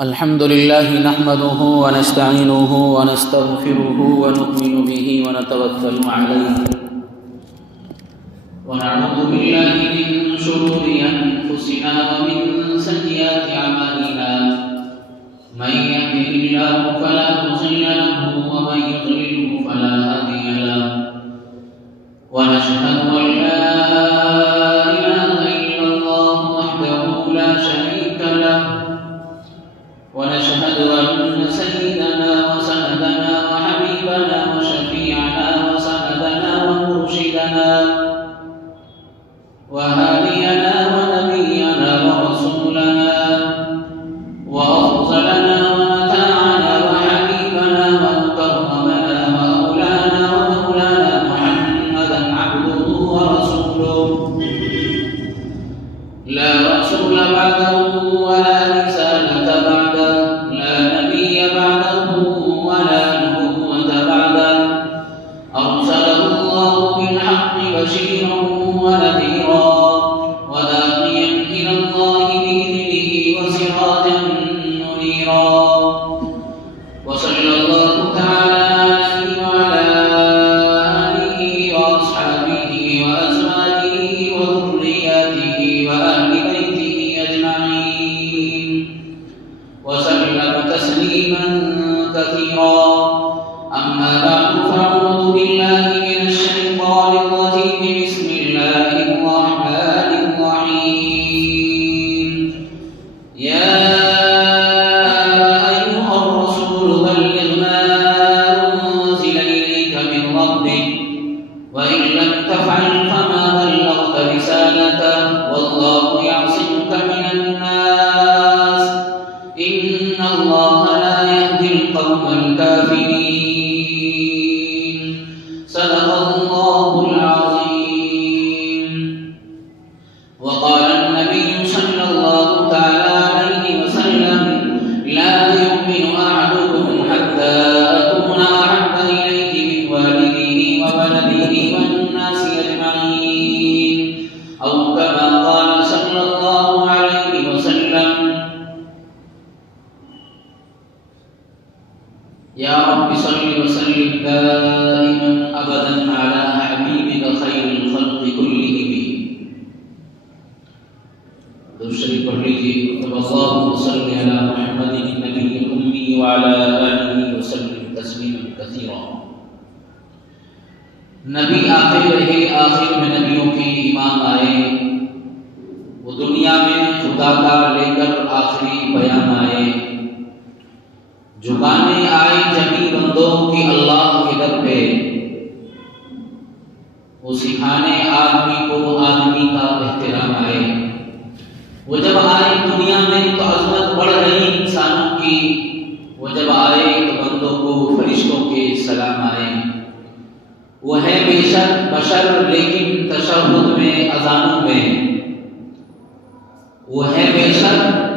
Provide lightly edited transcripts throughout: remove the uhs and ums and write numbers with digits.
الحمد لله نحمده ونستعينه ونستغفره ونؤمن به ونتوكل عليه ونعوذ بالله من شرور أنفسنا ومن سيئات أعمالنا من يهده الله فلا مضل له ومن يضلل فلا هادي له ونشهد أن لا ونشهد أن سيدنا وسندنا وحبيبنا وشفيعنا وسندنا ومرشدنا وهادينا ونبينا ورسولنا وأفضلنا ومتاعنا وحبيبنا ومكرمنا ومولانا محمدا عبده ورسوله لا رسول بعده ولا رسالة بعده لا نبي بعده ولا نبوة بعده أرسله الله بالحق بشيرا ونذيرا وداعيا إلى الله بإذنه وسراجا منيرا وصلى الله تعالى عليه وعلى آله وأصحابه وأزواجه وذرياته وأهل بيته أجمعين وسلم تسليما كثيرا أما بعد فأعوذ بالله من الشيطان الرجيم بسم الله الرحمن الرحيم يا أيها الرسول بلغ ما أنزل إليك من ربك وإن لم تفعل فما بلغت رسالته والله يعصمك من الناس إن الله لا يهدي القوم الكافرين صدق الله العظيم وقال النبي صلى الله تعالى عليه وسلم لا يؤمن أحدكم حتى أكون أحب إليه من والده وولده والناس أجمعين أو كما قال صلى الله عليه وسلم يا رب صل وسلم دائما أبدا على حبيبك خير الخلق كلهم درود شریف پڑھ لیجیے اللهم صل على محمد النبي الأمي وعلى آله وسلم تسليما كثيرا نبی آتے رہے آخر میں نبیوں کے امام آئے وہ دنیا میں خدا کا لے کر آخری بیان آئے جھکانے آئے جمی بندوں کی اللہ کے در پہ وہ سکھانے آدمی کو آدمی کا احترام آئے وہ جب آئے دنیا میں تو عظمت بڑھ رہی انسانوں کی وہ جب آئے تو بندوں کو فرشتوں کے سلام آئے وہ ہے بے شک بشر لیکن تشہد میں اذانوں میں وہ ہے بے شک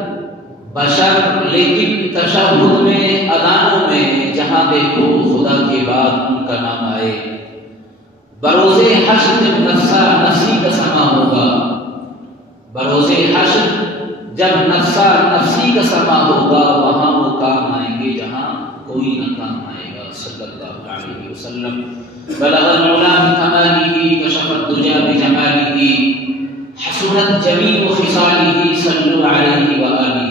بشر لیکن تشہد میں اذانوں میں جہاں دیکھو خدا کے بعد ان کا نام آئے بروز حشر جب نفسا نفسی کا سما ہوگا بروز حشر جب نفسا نفسی کا سما ہوگا وہاں وہ کام آئیں گے جہاں کوئی نہ کام آئے گا صلی اللہ علیہ وسلم بلغ العلا بکمالہ کشف الدجى بجمالہ حسنت جمیع خصالہ صلوا علیہ وآلہ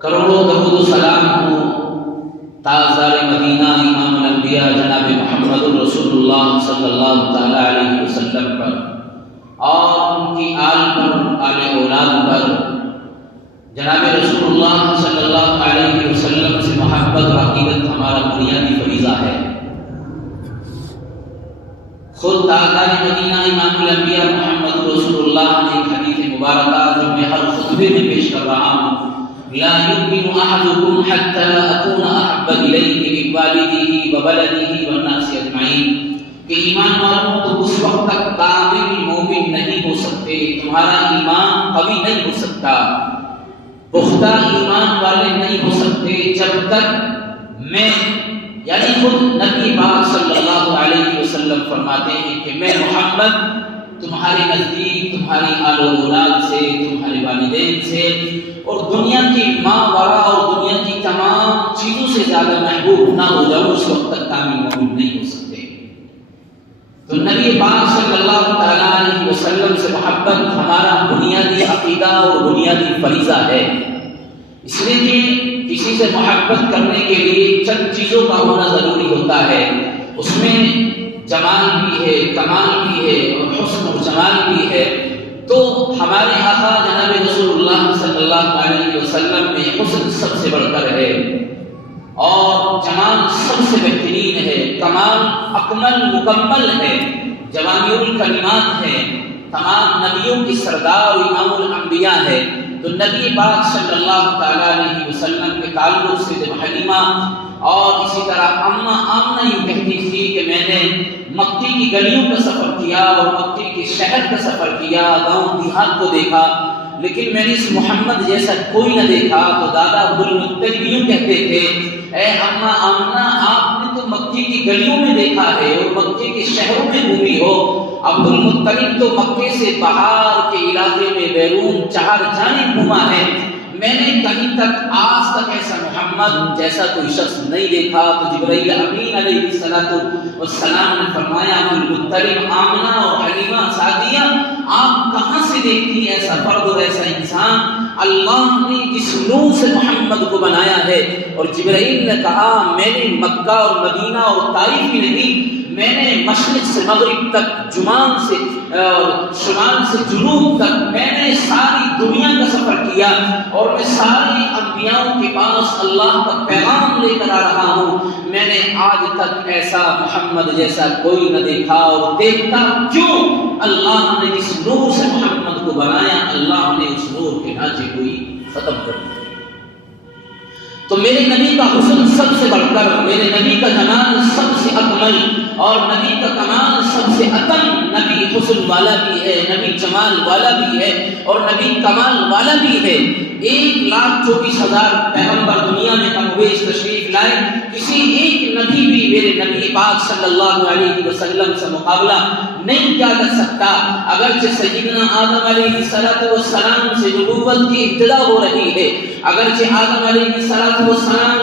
کروڑوں درود و سلام ہو تاجدار مدینہ امام الانبیاء جناب محمد رسول اللہ صلی اللہ تعالی علیہ وسلم پر اور ان کی آل پر آل اولاد پر جناب رسول اللہ صلی اللہ علیہ وسلم سے محبت و عقیدت ہمارا بنیادی فریضہ ہے خود تاجدار مدینہ امام الانبیاء محمد رسول اللہ نے ایک حدیث مبارکہ جو میں ہر خطبے میں پیش کر رہا ہوں لا يؤمن أحدكم حتى أكون أحب إليه من والده وولده والناس أجمعين کہ ایمان والوں تو اس وقت تک کامل مومن نہیں ہو سکتے تمہارا ایمان قوی نہیں ہو سکتا پختہ ایمان والے نہیں ہو سکتے جب تک میں یعنی خود نبی پاک صلی اللہ علیہ وسلم فرماتے ہیں کہ میں محمد تمہارے نزدیک تمہاری آل و اولاد سے، تمہارے والدین سے اور دنیا کی ماوراء اور دنیا کی تمام چیزوں سے زیادہ محبوب نہ ہو جاؤ، اس وقت تک کامل مومن نہیں ہو سکتے۔ تو نبی پاک صلی اللہ تعالیٰ علیہ وسلم سے محبت ہمارا بنیادی عقیدہ اور بنیادی فریضہ ہے، اس لیے کہ کسی سے محبت کرنے کے لیے چند چیزوں کا ہونا ضروری ہوتا ہے، اس میں جمال بھی ہے، کمال بھی ہے اور حسن و جمال بھی ہے۔ تو ہمارے آقا جناب رسول اللہ صلی اللہ علیہ وسلم میں حسن سب سے بڑھ کر ہے اور جمال سب سے بہترین ہے، کمال اکمل مکمل ہے، جوامع الکلمات ہے، تمام نبیوں کی سردار اور امام الانبیاء ہے۔ تو نبی پاک صلی اللہ تعالیٰ علیہ وسلم کے تعلق سے جب حلیمہ اور اسی طرح اماں آمنہ یوں کہتی تھی کہ میں نے مکی کی گلیوں کا سفر کیا اور مکی کے شہر کا سفر کیا، گاؤں دیہات کو دیکھا، لیکن میں نے اس محمد جیسا کوئی نہ دیکھا۔ تو دادا عبدالمطلب یوں کہتے تھے، اے اماں آمنہ آپ نے تو مکی کی گلیوں میں دیکھا ہے اور مکی کے شہروں میں گھومی ہو، عبدالمطلب تو مکے سے باہر کے علاقے میں بیرون 4 جانب گھوما ہے، میں نے کہیں تک آج تک ایسا محمد جیسا کوئی شخص نہیں دیکھا۔ تو جبرائیل امین علیہ السلام نے فرمایا، عبدالمطلب، آمنہ اور حلیمہ سعدیہ آپ کہاں سے دیکھتی ایسا فرد اور ایسا انسان؟ اللہ نے جس نور سے محمد کو بنایا ہے۔ اور جبرائیل نے کہا، میں نے مکہ اور مدینہ اور طائف ہی نہیں، میں نے مشرق سے مغرب تک، جمان سے شمال سے جنوب تک، میں نے ساری دنیا کا سفر کیا اور میں سارے انبیاء کے پاس اللہ کا پیغام لے کر آ رہا ہوں، میں نے آج تک ایسا محمد جیسا کوئی نہ دیکھا۔ اور دیکھتا کیوں؟ اللہ نے جس نور سے محمد کو بنایا، اللہ نے اس نور کے ڈھانچے کو ہی ختم کر دیا۔ تو میرے نبی کا حسن سب سے بڑھ کر، میرے نبی کا جمال سب سے اکمل اور نبی کا کمال سب سے اتم، نبی حسن والا بھی ہے، نبی جمال والا بھی ہے اور نبی کمال والا بھی ہے۔ 1,24,000 پیغمبر دنیا میں کم و بیش تشریف لائے، کسی ایک نبی بھی میرے نبی پاک صلی اللہ علیہ وسلم سے مقابلہ نہیں کیا جا سکتا۔ اگرچہ سیدنا آدم علیہ السلام سے نبوت کی ابتدا ہو رہی ہے، اگرچہ آدم علیہ السلام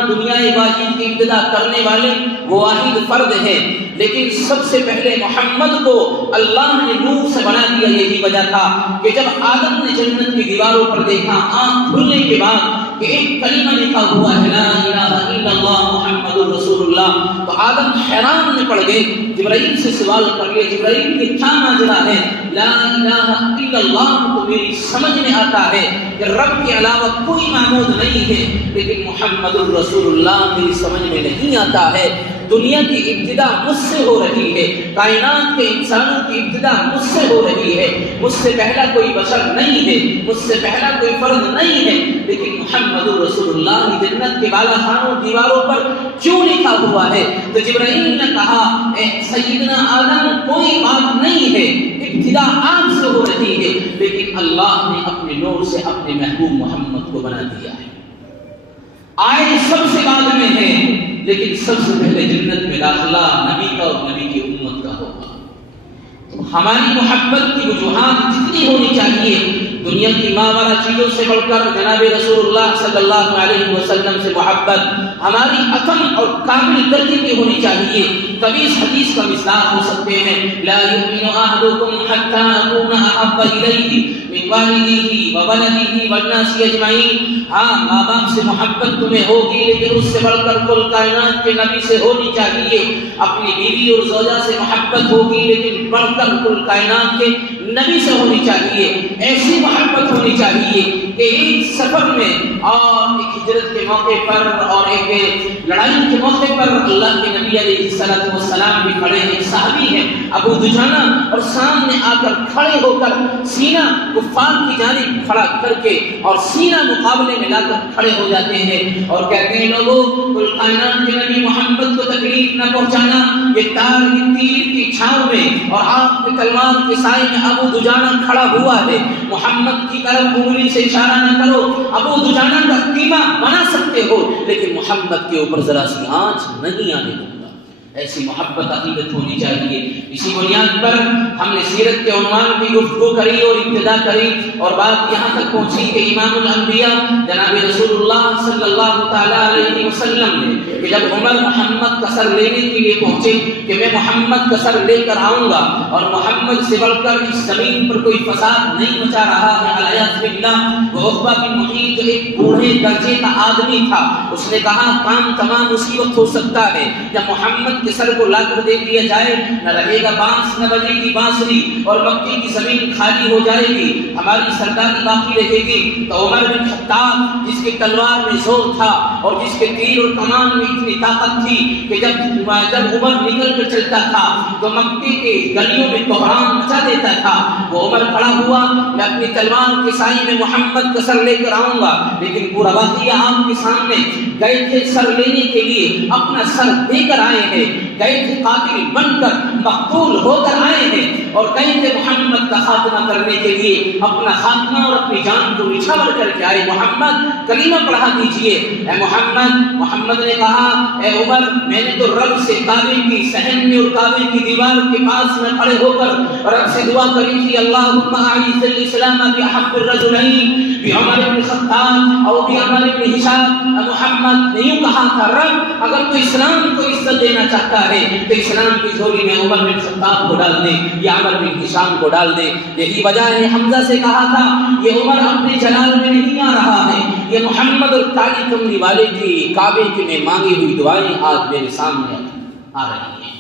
دنیا واحد کی ابتدا کرنے والے وہ واحد فرد ہیں، لیکن سب سے پہلے محمد کو اللہ نے نور سے بنا دیا۔ یہی وجہ تھا کہ جب آدم نے جنت کی دیواروں پر دیکھا، آنکھ کھلنے کے بعد کہ ایک کلمہ لکھا ہوا ہے، لا الہ الا اللہ محمد رسول اللہ، تو آدم حیران میں پڑ گئے، جبرائیل سے سوال کر لیا، جبرائیل یہ کیا ماجرا ہے؟ لا الہ الا اللہ تو میری سمجھ میں آتا ہے کہ رب کے علاوہ کوئی معبود نہیں ہے، لیکن محمد الرسول اللہ میری سمجھ میں نہیں آتا ہے۔ دنیا کی ابتدا مجھ سے ہو رہی ہے، کائنات کے انسانوں کی ابتدا مجھ سے ہو رہی ہے، مجھ سے پہلا کوئی بشر نہیں ہے، مجھ سے پہلا کوئی فرد نہیں ہے، لیکن محمد الرسول اللہ جنت کے بالا خانوں دیواروں پر کیوں لکھا ہوا ہے؟ تو جبرائیل نے کہا، اے سیدنا آدم کوئی بات نہیں ہے، ابتدا آپ سے ہو رہی ہے، لیکن اللہ نے اپنے نور سے اپنے محبوب محمد کو بنا دیا ہے۔ آئے سب سے بعد میں ہے، لیکن سب سے پہلے جنت میں داخلہ نبی کا اور نبی کی امت کا ہوگا۔ تو ہماری محبت کی وجوہات جتنی ہونی چاہیے، دنیا کی ماوراء چیزوں سے بڑھ کر جناب رسول اللہ صلی اللہ علیہ وسلم سے محبت ہماری اتم اور کامل درجے کی ہونی چاہیے، تبھی اس حدیث کا مصداق ہو سکتے ہیں، لا یؤمن احدکم حتی اکون احب الیہ من والدہ وولدہ والناس اجمعین۔ ہاں، ماں باپ سے محبت تمہیں ہوگی، لیکن اس سے بڑھ کر کل کائنات کے نبی سے ہونی چاہیے۔ اپنی بیوی اور زوجہ سے محبت ہوگی، لیکن بڑھ کر کل کائنات کے نبی سے ہونی چاہیے۔ ایسی محبت ہونی چاہیے کہ ایک سفر میں اور ایک ہجرت کے موقع پر اور ایک لڑائی کے موقع پر اللہ کے نبی علیہ السلام بھی کھڑے ہیں، صحابی ہیں ابو دجانہ، اور سامنے آ کر کھڑے ہو کر سینہ کفار کی جانب کھڑا کر کے اور سینہ مقابلے میں لا کر کھڑے ہو جاتے ہیں اور کہتے ہیں، لوگوں کل کائنات کے نبی محمد کو تکلیف نہ پہنچانا، یہ تار کی تیر کی چھاؤں میں اور آپ کے تلوار کے سائے میں ابو دجانہ کھڑا ہوا ہے، محمد کی طرف انگلی سے اشارہ نہ کرو، ابو دجانہ کا قیمہ بنا سکتے ہو لیکن محمد کے اوپر ذرا سی آنچ نہیں آنے دوں گا۔ ایسی محبت عقیدت ہونی چاہیے۔ اسی بنیاد پر ہم نے سیرت کے عنوان کی گفتگو کری اور ابتدا کری، اور بات یہاں تک پہنچی کہ امام الانبیاء جناب رسول اللہ صلی اللہ تعالی علیہ وسلم نے کہ جب عمر محمد کا سر لینے کے لیے پہنچے کہ میں محمد کا سر لے کر آؤں گا، اور محمد سے بڑھ کر اس زمین پر کوئی فساد نہیں مچا رہا ہے علیہ باللہ، وہ عقبہ بن معیط جو ایک بوڑھے درجے کا آدمی تھا، اس نے کہا کام تمام اسی وقت ہو سکتا ہے جب محمد کے سر کو لا کر دے دیا جائے، نہ رہے گا بانس نہ بجے گی بانسری، اور مکے کی زمین خالی ہو جائے گی، ہماری سرداری باقی رہے گی۔ تو عمر بن خطاب جس کے تلوار میں زور تھا اور جس کے تیر اور کمان میں اتنی طاقت تھی کہ جب عمر نکل کر چلتا تھا تو مکے کے گلیوں میں کوہرام مچا دیتا تھا، وہ عمر کھڑا ہوا، میں اپنی تلوار کے سائے میں محمد کا سر لے کر آؤں گا، لیکن پورا واقعہ آپ کے سامنے، گئے تھے سر لینے کے لیے، اپنا سر دے کر آئے ہیں، گئے تھے قاتل بن کر مقتول ہو کر آئے ہیں، اور گئے تھے محمد کا خاتمہ کرنے کے لیے، اپنا خاتمہ اور اپنی جان کو نچھاور کر کے آئے۔ محمد کلمہ پڑھا دیجئے۔ اے محمد نے کہا اے عمر، میں نے تو رب سے کعبے کی صحن میں اور کعبے کی دیوار کے پاس میں کھڑے ہو کر رب سے دعا کری تھی، اللہم اعز الاسلام باحب الرجلین بعمر بن خطاب او بعمر بن ہشام۔ محمد نے یوں کہا تھا، رب اگر تو اسلام کو عزت دینا چاہتا ہے تو اسلام کی جھولی میں عمر بن خطاب کو ڈال دے یا عمر بن ہشام کو ڈال دے۔ یہی وجہ ہے حمزہ سے کہا تھا یہ عمر اپنے جلال میں نہیں آ رہا ہے، یہ محمد اور کالی کملی والے کی کعبے کی میں مانگی ہوئی دعائیں آج میرے سامنے آ رہی ہیں۔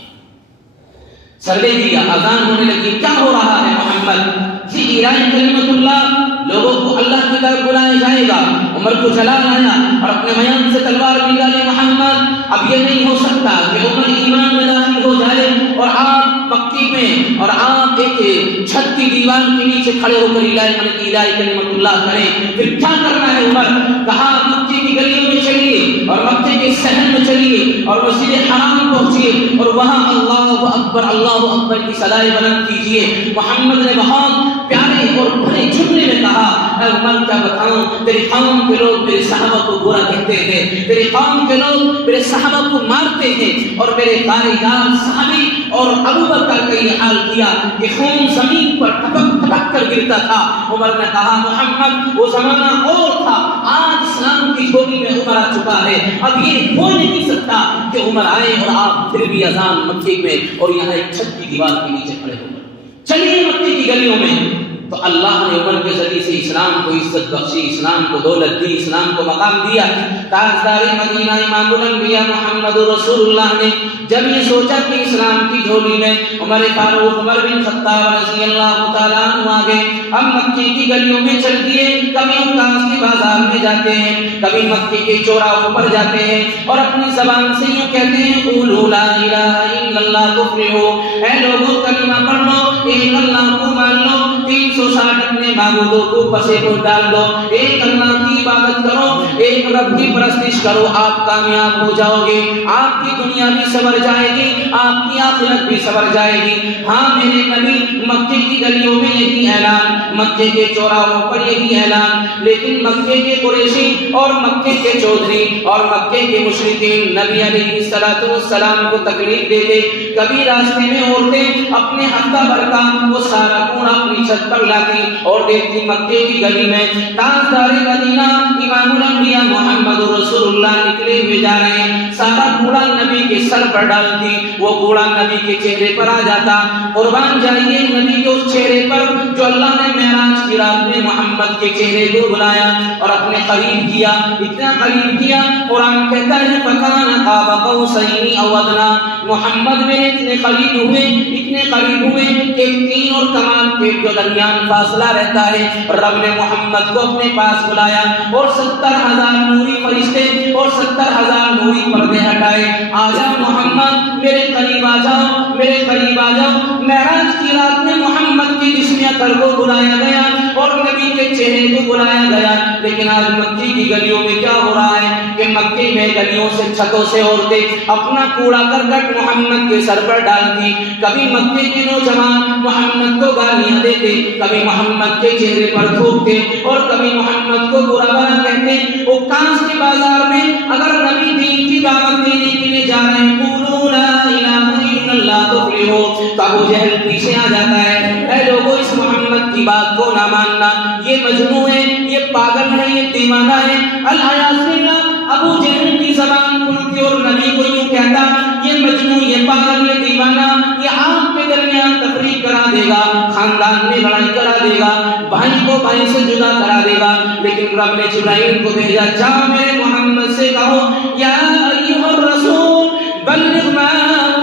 سر لے دیا، اذان ہونے لگی، کیا ہو رہا ہے محمد؟ جی اعلان کلمت اللہ، لوگوں کو اللہ کی طرف بلایا جائے گا۔ عمر کو چلا لایا اور اپنے میان سے تلوار نکالی۔ محمد اب یہ نہیں ہو سکتا کہ عمر ایمان میں داخل ہو جائے اور آپ مکی میں اور آپ ایک چھت کی دیوار کے نیچے کھڑے ہو کر الہی کلمت اللہ کریں۔ پھر کیا کرنا ہے عمر؟ کہا مکے کی گلیوں میں چلیے اور مکے کے صحن میں چلیے اور مسجد حرام پہنچیے اور وہاں اللہ اکبر کی صدائیں بلند کیجیے۔ محمد نے بہت پیارے اور بڑے جملے میں کہا، اے عمر کیا بتاؤں، تیری قوم کے لوگ میرے صحابہ کو برا کہتے ہیں، تیری قوم کے لوگ میرے صحابہ کو مارتے ہیں، اور میرے قاریدار صحابی اور ابو بکر کا یہ حال کیا کہ خون زمین پر ٹپک ٹپک کر گرتا تھا۔ عمر نے کہا محمد وہ زمانہ اور تھا، آج اسلام کی جھولی میں عمر آ چکا ہے، اب یہ ہو نہیں سکتا کہ عمر آئے اور آپ پھر بھی اذان مکے میں اور یہاں ایک چھت کی دیوار کے نیچے کھڑے ہو گئے۔ چلیے مکے کی گلیوں میں۔ تو اللہ نے عمر کے ذریعے سے اسلام کو عزت بخشی، اسلام کو دولت دی، اسلام کو مقام دیا۔ تاجدار مدینہ امام الانبیاء محمد رسول اللہ نے جب یہ سوچا کہ اسلام کی جھولی میں عمر فاروق عمر بن خطاب رضی اللہ تعالیٰ عنہ آگے، ہم مکے کی گلیوں میں چل دیے، کبھی عکاظ کے بازار میں جاتے ہیں، کبھی مکے کے چوراہوں پر جاتے ہیں اور اپنی زبان سے یوں کہتے ہیں قولوا لا الہ الا اللہ تفلحوا، اے لوگوں کلمہ پڑھ لو، ایک اللہ کو مان لو، 360 اپنے معبودوں کو پسے پر ڈال دو، ایک اللہ کی عبادت کرو، ایک رب کی پرستش کرو، آپ کامیاب ہو جاؤ گے، آپ کی دنیا بھی سنور جائے گی، آپ کی آخرت بھی سنور جائے گی۔ ہاں میرے نبی مکے کی گلیوں میں یہی اعلان، مکے کے چوراہوں پر یہی اعلان، لیکن مکے کے قریشی اور مکے کے چودھری اور مکے کے مشرکین نبی علیہ السلام کو تکلیف دیتے۔ کبھی راستے میں عورتیں اپنے ہفتہ بھر کا وہ سارا کوڑا اپنی چھت پر لاتی اور دیکھتی مکے کی گلی میں تاجدار مدینہ امام الانبیاء محمد رسول اللہ نکلے ہوئے جا رہے ہیں، سارا کوڑا نبی کے سر پر ڈالتی، وہ کوڑا نبی کے چہرے پر آ جاتا۔ قربان جائیے نبی کے اس چہرے پر جو اللہ نے معراج کی رات میں محمد کے چہرے کو بلایا اور اپنے قریب کیا، اتنا قریب کیا، قرآن کہتا ہے فَكَانَ قَابَ قَوْسَيْنِ أَوْ أَدْنَىٰ، محمد میرے اتنے قریب ہوئے کہ 3 اور کمان کے جو درمیان فاصلہ رہتا ہے، رب نے محمد کو اپنے پاس بلایا اور 70,000 نوری فرشتے اور 70,000 نوری پردے ہٹائے۔ آجا محمد میرے قریب آ جاؤ، میرے قریب آ جاؤ۔ معراج کی رات میں محمد کی جسم اطہر کو بلایا گیا اور نبی کے چہرے کو بلایا گیا. لیکن آج مکے کی گلیوں میں کیا ہو رہا ہے کہ مکے میں گلیوں سے چھتوں سے عورتیں اپنا کوڑا کرکٹ محمد کے سر پر ڈالتی. کبھی مکے کے نوجوان محمد کو گالیاں دیتے, کبھی محمد کے چہرے پر تھوکتے اور کبھی محمد کو برا بھلا کہتے. وہ کانس کے بازار میں اگر نبی دین کی دعوت دینے کے لیے جا رہے ہیں, قولوا لا الہ الا اللہ تفلحوا, تو ابو جہل پیچھے آ جاتا ہے, اے لوگوں اس محمد کی بات کو نہ ماننا, یہ مجنون ہے, یہ پاگل ہے, یہ دیوانہ ہے. الیاذ باللہ ابو جہل کی زبان کھلتی اور نبی کو یوں کہتا, یہ مجنون, یہ پاگل, یہ دیوانہ, یہ آپ کے درمیان تفریق کرا دے گا, خاندان میں لڑائی کرا دے گا, بھائی کو بھائی سے جدا کرا دے گا. لیکن رب نے جبرائیل کو بھیجا, جا میرے محمد سے کہو, یا ایھا الرسول بلغ ما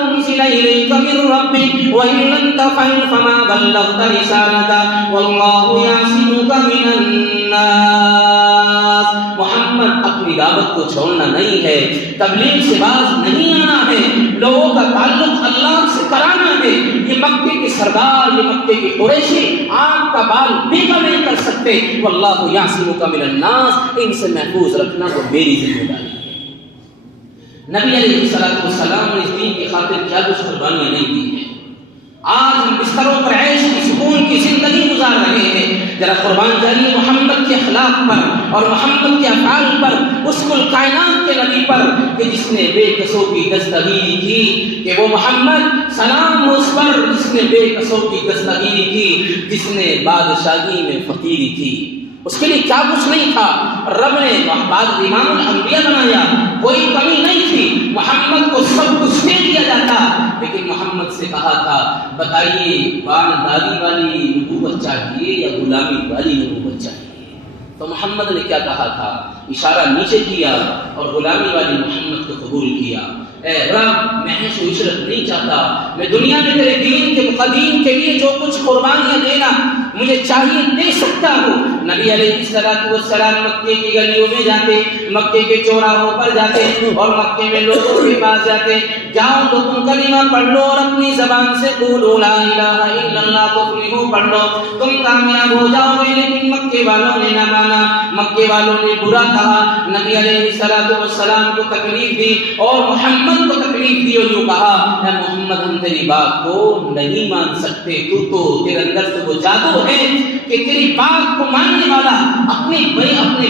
انزل الیک من ربک وان لم تفعل فما بلغت رسالته واللہ یعصمک من الناس. محمد اپنی دعوت کو چھوڑنا نہیں ہے, تبلیغ سے باز نہیں آنا ہے, لوگوں کا تعلق اللہ سے کرانا ہے. یہ مکے کے سردار, یہ مکے کے قریشی آپ کا بال بیکا نہیں کر سکتے. واللہ یعصمک من الناس, ان سے محفوظ رکھنا تو میری ذمہ داری ہے. نبی علیہ السلام نے اس دین کی خاطر کیا کچھ قربانیاں نہیں دی ہیں. آج ہم بستروں پر عیش کی سکون کی زندگی گزار رہے ہیں. ذرا قربان جائیے محمد کے اخلاق پر اور محمد کے افعال پر, اس کل کائنات کے نبی پر کہ جس نے بے کسوں کی دستگیری کی, کہ وہ محمد سلام ہو اس پر جس نے بے کسوں کی دستگیری کی, جس نے بادشاہی میں فقیری کی. اس کے لیے کیا کچھ نہیں تھا, رب نے بعد امام الانبیاء بنایا, کوئی کمی نہیں تھی, محمد کو سب کچھ دے دیا جاتا. لیکن محمد سے کہا تھا, بتائیے بانداری والی نبوت چاہیے یا غلامی والی نبوت چاہیے؟ تو محمد نے کیا کہا تھا, اشارہ نیچے کیا اور غلامی والی محمد کو قبول کیا. اے رب میں عیش و عشرت نہیں چاہتا, میں دنیا میں تیرے دین کے مقدم کے لیے جو کچھ قربانیاں دینا مجھے چاہیے دے سکتا ہوں. نبی علیہ السلام مکے کی گلیوں میں جاتے, مکے کے چوراہوں پر جاتے اور مکے میں لوگوں کے پاس جاتے, جاؤ تو تم کلمہ پڑھ لو اور اپنی زبان سے قولوا لا الہ الا اللہ تفلحوا پڑھ لو, تم کامیاب ہو جاؤ گے. لیکن مکے والوں نے نہ مانا, مکے والوں نے برا کہا, نبی علیہ السلام کو تکلیف دی اور محمد کو تکلیف دی اور یوں کہا, اے محمد ہم تیری بات کو نہیں مان سکتے, تو تیرے اندر تو وہ جادو ہے کہ تیری بات کو ماننے والا اپنے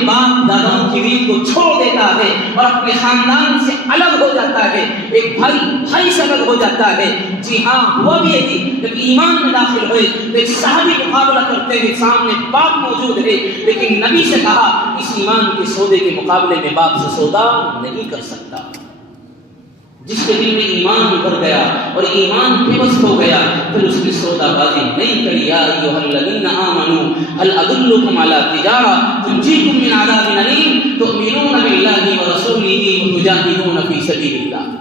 باپ داداؤں کی ریت کو چھوڑ دیتا ہے اور اپنے خاندان سے الگ ہو جاتا ہے, ایک بھائی سے الگ ہو جاتا ہے. جی ہاں ہوا بھی ہے, جب ایمان میں داخل ہوئے تو ایک صحابی مقابلہ کرتے ہوئے سامنے باپ موجود ہے, لیکن نبی سے کہا اس ایمان کے سودے کے مقابلے میں باپ سے سودا نہیں کر سکتا. جس کے دل میں ایمان اتر گیا اور ایمان پیوست ہو گیا, پھر اس کی سودا بازی نہیں کری. یا ایھا الذین آمنوا هل ادلکم علی تجارہ تنجیکم من عذاب الیم تؤمنون باللہ ورسولہ وتجاہدون فی سبیل اللہ.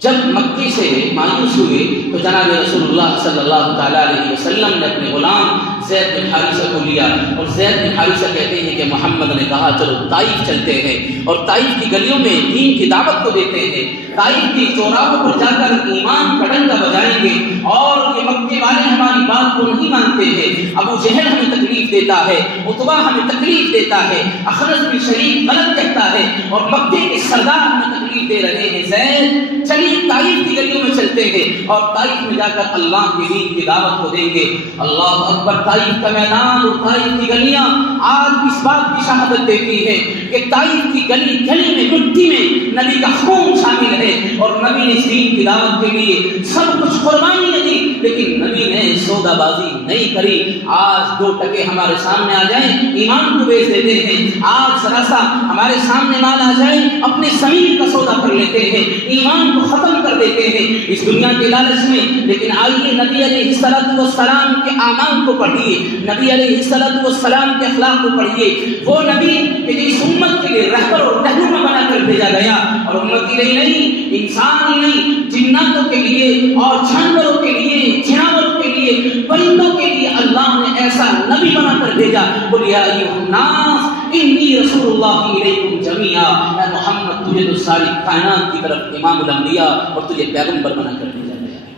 جب مکے سے مایوس ہوئے تو جناب رسول اللہ صلی اللہ تعالیٰ علیہ وسلم نے اپنے غلام زید بن حارثہ کو لیا, اور زید بن حارثہ کہتے ہیں کہ محمد نے کہا چلو طائف چلتے ہیں اور طائف کی گلیوں میں دین کی دعوت کو دیتے ہیں, طائف کی چوراہوں پر جا کر ایمان کا ڈنکا بجائیں گے. اور یہ مکے والے ہماری بات کو نہیں مانتے ہیں, ابو جہل ہمیں تکلیف دیتا ہے, عتبہ ہمیں تکلیف دیتا ہے, اخنس بن شریک غلط کہتا ہے, اور مکے کے سردار ہمیں تکلیف دے رہے ہیں. زید چلیے طائف کی گلیوں میں چلتے ہیں اور طائف میں جا کر اللہ کے دین کی دعوت کو دیں گے. اللہ اکبر. طائف کا میدان اور طائف کی گلیاں آج اس بات کی شہادت دیتی ہے کہ طائف کی گلی گلی میں مٹی میں نبی کا خون شامل ہے, اور نبی نے اس دین کی دعوت کے لیے سب کچھ قربانی دی, لیکن نبی نے سودا بازی نہیں کری. آج 2 ٹکے ہمارے سامنے آ جائیں ایمان کو بیچ دیتے ہیں, آج ذرا سا ہمارے سامنے مال آ جائے اپنے زمین کا سودا کر لیتے ہیں, ایمان کو ختم کر دیتے ہیں اس دنیا کے لالچ میں. لیکن آئیے نبی علیہ السلام کے اعمال کو پڑھیے, نبی علیہ السلام کے اخلاق کو پڑھیے. وہ نبی کہ جس امت کے لیے رہبر اور رہنما بنا کر بھیجا گیا, اور امت کے لیے نہیں, انسان ہی نہیں, جناتوں کے لیے اور جانوروں کے لیے, جانوروں کے لیے, پرندوں کے لیے اللہ نے ایسا نبی بنا کر بھیجا. قل یا ایھا الناس انی رسول اللہ الیکم جمیعا. اے محمد تجھے تو ساری کائنات کی طرف امام الانبیاء اور تجھے پیغمبر بنا کر بھیجا گیا ہے.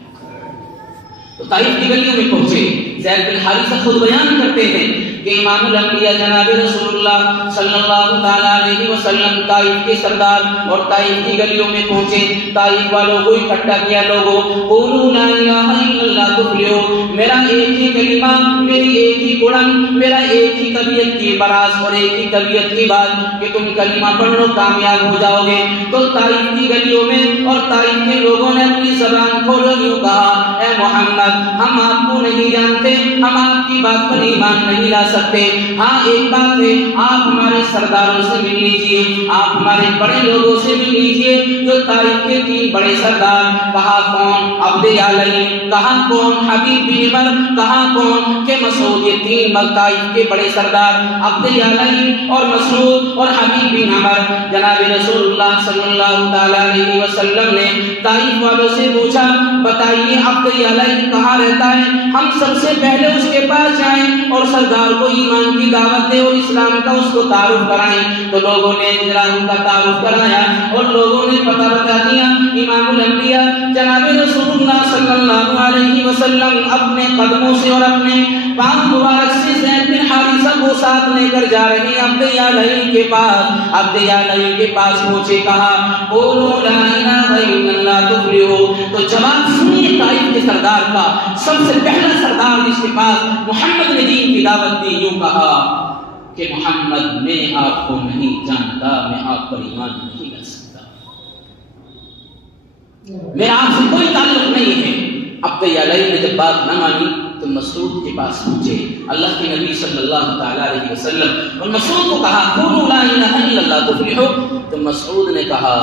تو طائف کی گلیوں میں پہنچے زید بن حارثہ خود بیان کرتے ہیں کہ امام الانبیاء جناب رسول اللہ صلی اللہ تعالیٰ علیہ وسلم طائف کے سردار اور طائف کی گلیوں میں پہنچے. طائف والوں کو اکٹھا کیا. لوگوں قولوا لا الہ الا اللہ تفلحوا، میرا ایک ہی کلمہ، میری ایک ہی قرآن، میرا ایک ہی طبیعت کی براس اور ایک ہی طبیعت کی بات کہ تم کلمہ پڑھ لو کامیاب ہو جاؤ گے. تو طائف کی گلیوں میں اور طائف کے لوگوں نے اپنی زبان کھولو یوں کہا اے محمد ہم آپ کو نہیں جانتے، ہم آپ کی بات پر ایمان نہیں لا سکتے. ہاں ایک بات ہے، آپ ہمارے سرداروں سے مل لیجئے، آپ ہمارے بڑے لوگوں سے مل لیجئے جو طائف کے 3 بڑے سردار. کہا کون؟ عبد یعلئی. کہا کون؟ حبیب بن عمر. کہا کون؟ کہ مسعود. یہ 3 طائف کے بڑے سردار عبد یعلئی اور مسعود اور حبیب بن عمر. جناب رسول اللہ صلی اللہ تعالیٰ علیہ وسلم نے طائف والوں سے پوچھا بتائیے عبد یعلئی کہاں رہتا ہے، ہم سب سے پہلے اس کے پاس جائیں اور سردار کو ایمان کی دعوت دیں اور اسلام کا اس کو تعارف کرائیں. تو لوگوں نے ان کا تعارف کرایا اور لوگوں نے پتہ بتا دیا. امام الانبیاء جناب رسول اللہ صلی اللہ علیہ وسلم اپنے قدموں سے اور اپنے پاؤں مبارک سے زید بن حارثہ کو ساتھ لے کر جا رہے ہیں عبد یعلئی کے پاس. عبد یعلئی کے پاس پہنچے. کہا قولوا لا الہ الا اللہ تفلحوا. تو جواب سنیے طائف کے سردار کا، سب سے پہلا سردار جس کے پاس محمد نے دین کی دعوت دی، یوں کہا کہ محمد میں آپ کو نہیں جانتا، میں آپ پر ایمان نہیں لا سکتا، میرا آپ سے کوئی تعلق نہیں ہے. عبد یعلئی نے جب بات نہ مانی تو مسعود کے پاس پہنچے. اللہ کے نبی صلی اللہ تعالیٰ علیہ وسلم اور مسعود کو کہا قولوا لا الہ الا اللہ تفلحوا. تو مسعود نے کہا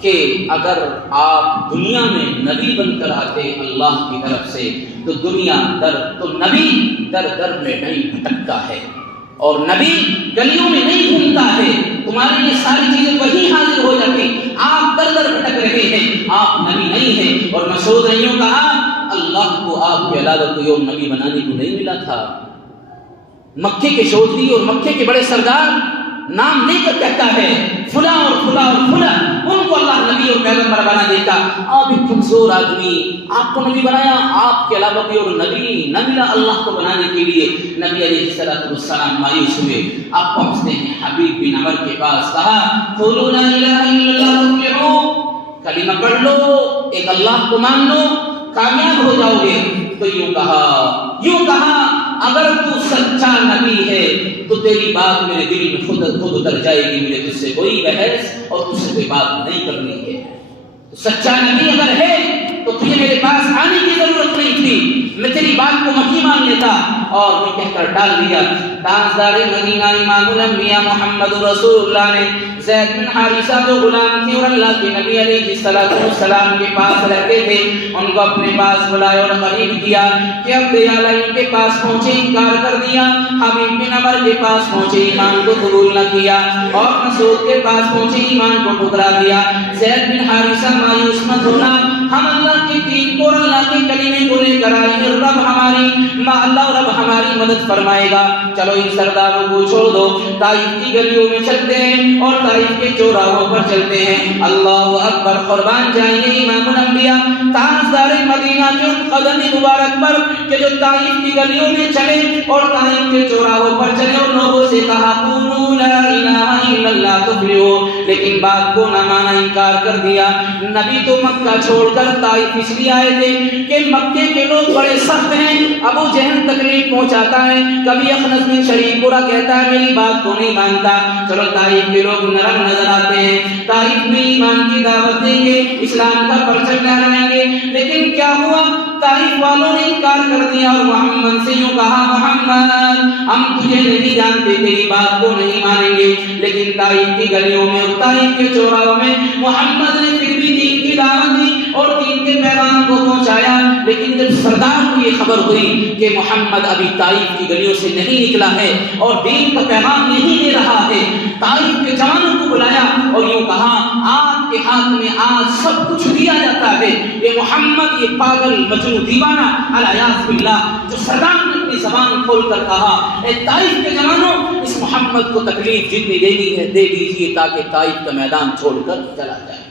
کہ اگر آپ دنیا میں نبی بن کر آتے اللہ کی طرف سے تو دنیا تو نبی در در میں نہیں بھٹکتا ہے اور نبی گلیوں میں نہیں گھومتا ہے. تمہارے لیے ساری چیزیں وہی حاضر ہو جاتی، آپ در در بھٹک رہے ہیں، آپ نبی نہیں ہیں. اور مسعود نے یوں کہا اللہ کو آپ کے علاوہ کوئی اور نبی بنانے کو نہیں ملا تھا. مکے کے چودھری اور مکے کے بڑے سردار نام لے کر کہتا ہے فلاں اور فلاں اور فلاں، ان کو اللہ نبی اور پیغمبر بنا دیتا. آپ ایک کمزور آدمی، آپ کو نبی بنایا، آپ کے علاوہ کوئی اور نبی نہ ملا اللہ کو بنانے کے لیے. نبی علیہ السلام مایوس ہوئے. آپ پہنچتے ہیں حبیب بن عمر کے پاس. کہا قولوا لا الہ الا اللہ تفلحوا، کلمہ پڑھ لو، ایک اللہ کو مان لو، کامیاب ہو جاؤ گے. تو یوں کہا اگر تو سچا نبی ہے تو تیری بات میرے دل میں خود اتر جائے گی، مجھے تجھ سے کوئی بحث اور تجھ سے کوئی بات نہیں کرنی ہے. سچا نبی اگر ہے تو تجھے میرے پاس آنے کی ضرورت نہیں تھی، میں تیری بات کو وہی مان لیتا. اور یہ کہہ کر ڈال دیا. تاجدار مدینہ امام الانبیاء محمد رسول اللہ نے زید بن حارثہ جو غلام تھے اور اللہ کے نبی علیہ السلام کے پاس رہتے تھے، ان کو اپنے پاس بلایا اور قریب کیا کہ عبد یعلئی کے پاس پہنچے، انکار کر دیا. حبیب بن عمر کے پاس پہنچے، ایمان کو قبول نہ کیا. اور مسعود کے پاس پہنچے، ایمان کو ٹھکرا دیا. زید بن حارثہ مایوس مت ہونا، ہم اللہ کے دین کو اور اللہ کے کلمے کو لے کر آئے ہیں، اللہ رب ہماری مدد فرمائے گا. چلو ان سرداروں کو چھوڑ دو، طائف کی گلیوں میں چلتے ہیں اور طائف کے چوراہوں پر چلتے ہیں. اللہ اکبر، قربان جائیں امام الانبیاء تاجدار مدینہ کے قدم مبارک پر کہ جو طائف کی گلیوں میں چلے اور طائف کے چوراہوں پر چلے اور لوگوں سے کہا قولوا لا الہ الا اللہ تفلحوا، لیکن بات کو نہ مانا، انکار کر دیا. نبی تو مکہ چھوڑ کر طائف اس لیے آئے تھے کہ مکے کے لوگ بڑے سخت ہیں. ابو جہل تکلیف پہنچاتا ہے، کبھی اخنس بن شریف برا کہتا ہے، میری بات کو نہیں مانتا. چلو طائف کے لوگ نرم نظر آتے ہیں، طائف میں ایمان کی دعوت دیں گے، اسلام کا پرچم لہرائیں گے. لیکن کیا ہوا؟ طائف والوں نے انکار کر دیا اور محمد سے یوں کہا محمد ہم تجھے نہیں جانتے، تیری بات کو نہیں مانیں گے. لیکن طائف کی گلیوں میں اور طائف کے چوراہوں میں محمد نے پھر بھی دین کی دعوت دی اور دین کے پیغام کو پہنچایا. لیکن جب سردار کو یہ خبر ہوئی کہ محمد ابھی طائف کی گلیوں سے نہیں نکلا ہے اور دین کا پیغام نہیں دے رہا ہے، طائف کے جوانوں کو بلایا اور یوں کہا آپ کے ہاتھ میں آج سب کچھ دیا جاتا ہے. یہ محمد، یہ پاگل مجنون دیوانہ الیاذ باللہ، جو سردار نے اپنی زبان کھول کر کہا اے طائف کے جوانوں، اس محمد کو تکلیف جتنی دینی ہے دے دیجیے تاکہ طائف کا میدان چھوڑ کر چلا جائے.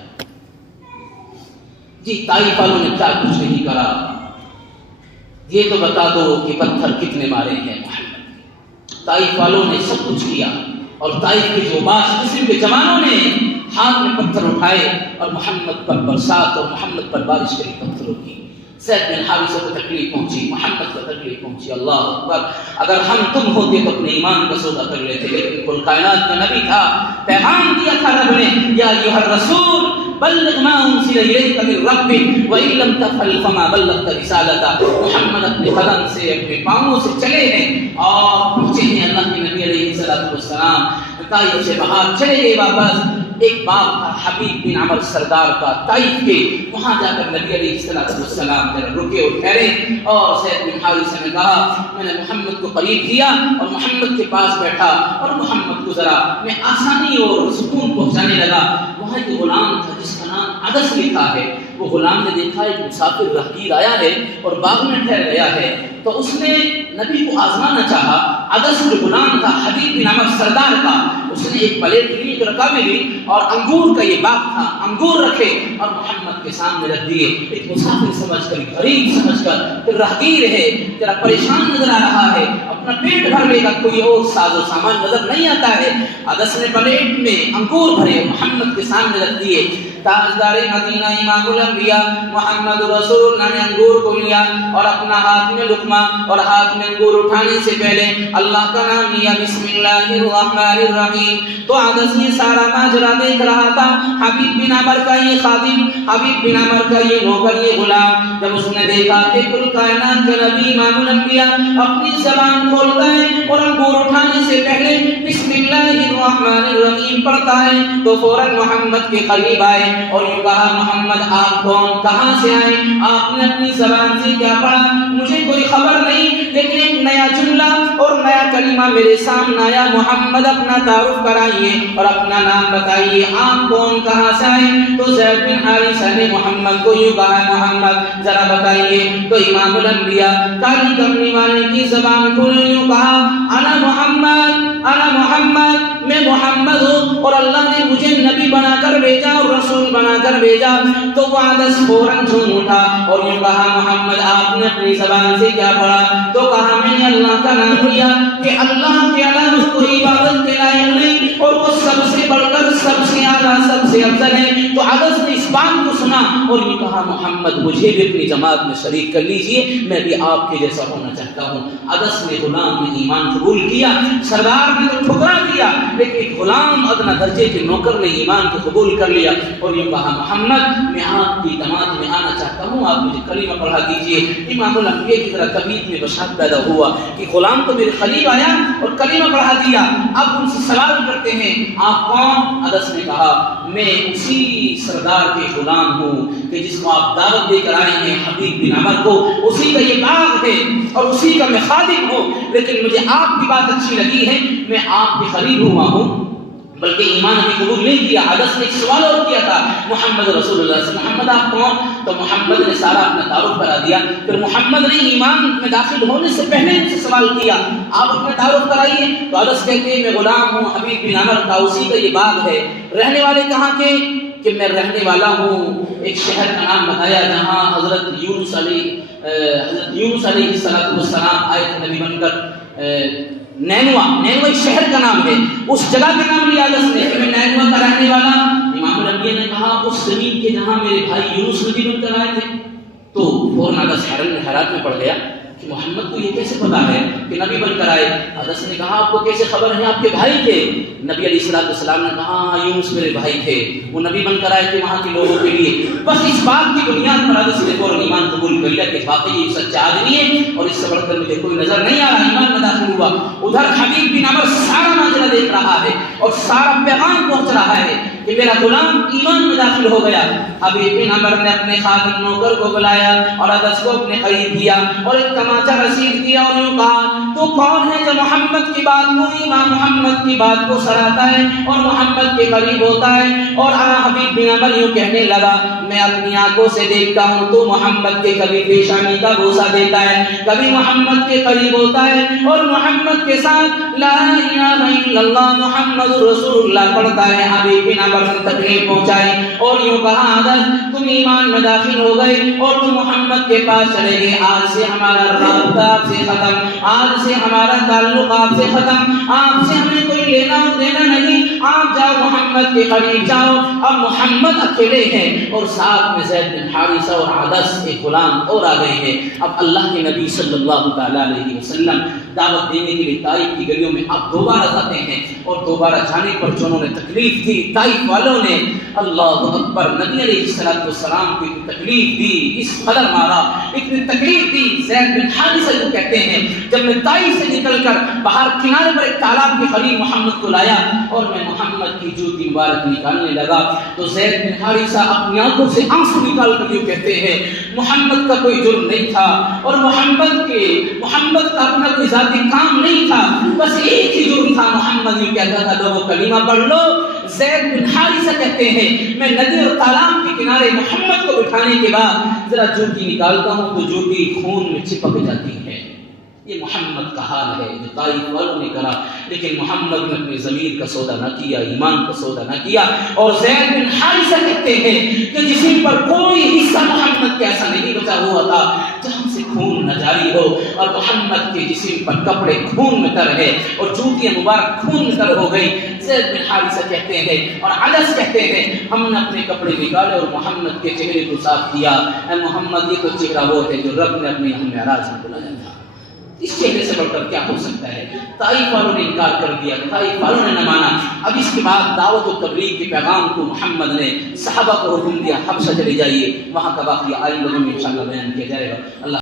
جی طائف والوں نے کیا کچھ نہیں کرا. یہ تو بتا دو کہ پتھر کتنے مارے ہیں محمد۔ طائف والوں نے سب کچھ کیا، اور طائف کے جو باش قسم کے جوانوں نے ہاتھ میں پتھر اٹھائے اور محمد پر برسات اور محمد پر بارش کری پتھروں کی۔ زید بن حارثہ کو تکلیف پہنچی، محمد کو تکلیف پہنچی۔ اللہ اکبر، اگر ہم تم ہوتے تو اپنے ایمان کا سودا کر لیتے، لیکن کل کائنات کا نبی تھا، پیغام دیا تھا رب نے، یا ایھا الرسول بلغ ما انزل الیک من ربک وان لم تفعل فما بلغت رسالتہ۔ محمد اپنے قدم سے، اپنے پاؤں سے چلے ہیں اور پہنچے ہیں اللہ کے نبی علیہ الصلوۃ والسلام، طائف سے باہر چلے گئے واپس۔ ایک باغ تھا حبیب بن عمر سردار کا طائف کے، وہاں جا کر نبی علیہ الصلوۃ والسلام ذرا رکے اور ٹھہرے، اور زید بن حارثہ نے کہا میں نے محمد کو قریب کیا اور محمد کے پاس بیٹھا اور محمد کو ذرا میں آسانی اور سکون پہنچانے لگا۔ وہاں ایک غلام تھا جس کا نام عدس لکھا ہے، وہ غلام نے دیکھا ایک مسافر راہگیر آیا ہے اور باغ میں ٹھہر گیا ہے، تو اس نے نبی کو آزمانا چاہا۔ عدس جو غلام تھا حبیب بن عمر سردار کا، اس نے ایک پلیٹ لی رکا ملی اور انگور کا یہ باغ تھا، انگور رکھے اور محمد کے سامنے رکھ دیے۔ ایک مسافر سمجھ کر، غریب سمجھ کر کہ راہگیر ہے، ذرا پریشان نظر آ رہا ہے، اپنا پیٹ بھر لے گا، کوئی اور ساز و سامان نظر نہیں آتا ہے۔ عدس نے پلیٹ میں انگور بھرے محمد کے سامنے رکھ دیے۔ تاجدار مدینہ امام الانبیاء محمد رسول اللہ نے انگور کو لیا اور اپنا ہاتھ میں لقمہ اور ہاتھ میں انگور اٹھانے سے پہلے اللہ کا نام لیا، بسم اللہ الرحمن الرحیم۔ تو عدس یہ سارا ماجرا دیکھ رہا تھا، حبیب بن عمر کا یہ خادم، حبیب بن عمر کا یہ نوکر، یہ غلام، جب اس نے دیکھا کہ کل کائنات کا نبی امام الانبیاء اپنی زبان کھولتا ہے اور انگور اٹھانے سے پہلے بسم اللہ الرحمن الرحیم پڑھتا ہے، تو فوراً محمد کے قریب آئے اور یہ کہا محمد آپ کون، کہاں سے آئے، آپ نے اپنی زبان سے کیا پڑھا، مجھے کوئی خبر نہیں، لیکن ایک نیا جملہ اور نیا کلمہ میرے سامنے آیا، محمد اپنا تعارف کرائیے اور اپنا نام بتائیے، آپ کون، کہاں سے آئے۔ تو زید بن حارثہ نے محمد کو یوں کہا محمد ذرا بتائیے، تو امام الانبیاء کالی کملی والے کی زبان کھول یوں کہا انا محمد، انا محمد، میں محمد ہوں اور اللہ نے مجھے نبی بنا کر بھیجا اور رسول بنا کر بھیجا۔ تو وہ عدس فوراً جھوم اٹھا اور یوں کہا محمد آپ نے اپنی زبان سے کیا پڑھا، تو کہا میں نے اللہ کا نام لیا کہ اللہ کے علاوہ کوئی عبادت کے لائق نہیں اور وہ سب سے بڑھ کر، سب سے اعلیٰ، سب سے افضل ہے۔ تو عدس نے اس بات کو سنا اور یہ کہا محمد مجھے بھی اپنی جماعت میں شریک کر لیجئے، میں بھی آپ کے جیسا ہونا چاہتا ہوں۔ عدس نے، غلام نے ایمان قبول کیا، سردار نے تو ٹھکرا دیا، لیکن ایک غلام ادنا درجے کے نوکر نے ایمان کو قبول کر لیا اور یہ کہا محمد میں آپ کی جماعت میں آنا چاہتا ہوں، آپ مجھے کلمہ پڑھا دیجئے۔ امام الانبیاء کی طرح طبیعت میں بشارت پیدا ہوا کہ غلام تو میرے قریب آیا اور کلمہ پڑھا دیا، اب ان سے سوال کرتے ہیں آپ کون؟ عدس نے کہا میں اسی سردار کے غلام ہوں کہ جس کو آپ دعوت دے کر آئے ہیں، حبیب بن عمر کو، اسی کا یہ باغ ہے اور اسی کا میں خادم ہوں، لیکن مجھے آپ کی بات اچھی لگی ہے، میں آپ کے قریب ہوا ہوں، بلکہ ایمان ابھی قبول نہیں کیا۔ عدس نے ایک سوال اور کیا تھا محمد رسول اللہ سے، محمد آپ کون؟ تو محمد نے سارا اپنا تعارف کرا دیا۔ پھر محمد نے ایمان میں داخل ہونے سے پہلے ان سے سوال کیا آپ اپنا تعارف کرائیے، تو عدس کہتے ہیں میں غلام ہوں حبیب بن عمر کا، اسی کا یہ باغ ہے۔ رہنے والے کہاں کے؟ کہ میں رہنے والا ہوں ایک شہر کا نام بتایا جہاں حضرت یونس علیہ السلام آئے تھے نبی بن کر، نینوا ایک شہر کا نام ہے، اس جگہ کا نام لیا عدس نے کہ میں نینوا کا رہنے والا۔ امام الانبیاء نے کہا اس زمین کے جہاں میرے بھائی یونس نبی بن کر آئے تھے، تو فوراً عدس حیرت میں پڑ گیا کہ محمد کو یہ کیسے پتا ہے کہ نبی بن کر آئے۔ عدس نے کہا آپ کو کیسے خبر ہے، آپ کے بھائی تھے؟ نبی علیہ السلام نے کہا ہاں یونس میرے بھائی تھے، وہ نبی بن کر آئے تھے وہاں کے لوگوں کے لیے۔ بس اس بات کی بنیاد پر عدس نے فوراً ایمان قبول کر لیا کہ واقعی یہ سچا آدمی ہے اور اس سے بڑھ کر مجھے کوئی نظر نہیں آ رہا، ایمان میں داخل ہوا۔ ادھر حبیب بن عمر سارا ماجرا دیکھ رہا ہے اور سارا پیغام پہنچ رہا ہے کہ میرا غلام ایمان میں داخل ہو گیا۔ حبیب بن عمر نے اپنے خادم نوکر کو بلایا اور عدس کو اپنے قریب کیا اور ایک تماچا رسید کیا اور یوں کہا تو کون ہے جو محمد کی بات کو، امام محمد کی بات کو سراتا ہے اور محمد کے قریب ہوتا ہے؟ اور حبیب بن عمر یوں کہنے لگا میں اپنی آنکھوں سے دیکھتا ہوں تو محمد کے کبھی پیشانی کا بوسہ دیتا ہے، کبھی محمد کے قریب ہوتا ہے اور محمد کے کے ساتھ لا الہ الا اللہ محمد رسول اللہ پڑھتا ہے، ابھی بنا برسن تکلیف پہنچائی اور یوں کہا حضرت تم ایمان میں داخل ہو گئے اور تم محمد کے پاس چلے گئے، آج سے ہمارا رابطہ آپ سے ختم، آج سے ہمارا تعلق آپ سے ختم، آپ سے ہمیں کوئی لینا دینا نہیں، آپ جاؤ محمد کے قریب جاؤ۔ اب محمد اکیلے ہیں اور ساتھ میں زید بن حارثہ اور عدس ایک غلام اور آ گئے ہیں۔ اب اللہ کے نبی صلی اللہ تعالیٰ علیہ وسلم دعوت دینے کے لیے طائف کی گلیوں میں اب دوبارہ جاتے ہیں، اور دوبارہ جانے پر جو انہوں نے تکلیف دی طائف والوں نے، اللہ اکبر، نبی علیہ السلام کو تکلیف دی، اس قدر مارا، اتنی تکلیف دی۔ زید بن حارثہ کو کہتے ہیں جب میں طائف سے نکل کر باہر کنارے پر ایک تالاب کے قریب محمد کو لایا اور میں محمد کی جوتی مبارک نکالنے لگا تو زید بن حارثہ اپنی آنکھوں سے آنسو نکال کر یہ کہتے ہیں محمد کا کوئی جرم نہیں تھا، اور محمد کا اپنا کوئی ذاتی کام نہیں تھا، بس ایک ہی جرم تھا، محمد یہ کہتا تھا لوگوں کلمہ پڑھ لو۔ زید بن حارثہ کہتے ہیں میں ندی اور تالاب کے کنارے محمد کو بٹھانے کے بعد ذرا جوتی نکالتا ہوں تو جوتی خون میں چپک جاتی ہے۔ یہ محمد کا حال ہے جو طائف والوں نے کرا، لیکن محمد نے اپنی ضمیر کا سودا نہ کیا، ایمان کا سودا نہ کیا۔ اور زید بن حارثہ کہتے ہیں کہ جسم پر کوئی حصہ محمد کے ایسا نہیں بچا ہوا تھا جہاں سے خون نہ جاری ہو، اور محمد کے جسم پر کپڑے خون میں تر ہے اور جوتیاں مبارک خون میں تر ہو گئی۔ زید بن حارثہ کہتے ہیں اور انس کہتے ہیں ہم نے اپنے کپڑے نکالے اور محمد کے چہرے کو صاف کیا، اے محمد یہ تو چہرہ وہ ہے جو رب نے اپنے یہاں معراج میں بلایا تھا، اس چہرے سے بڑھ کر کیا ہو سکتا ہے؟ طائف والوں نے انکار کر دیا، طائف والوں نے نہ مانا۔ اب اس کے بعد دعوت و تبلیغ کے پیغام کو محمد نے صحابہ کو حکم دیا حبشہ چلے جائیے، وہاں کا واقعہ آئندہ میں انشاءاللہ بیان کیا جائے گا۔ اللہ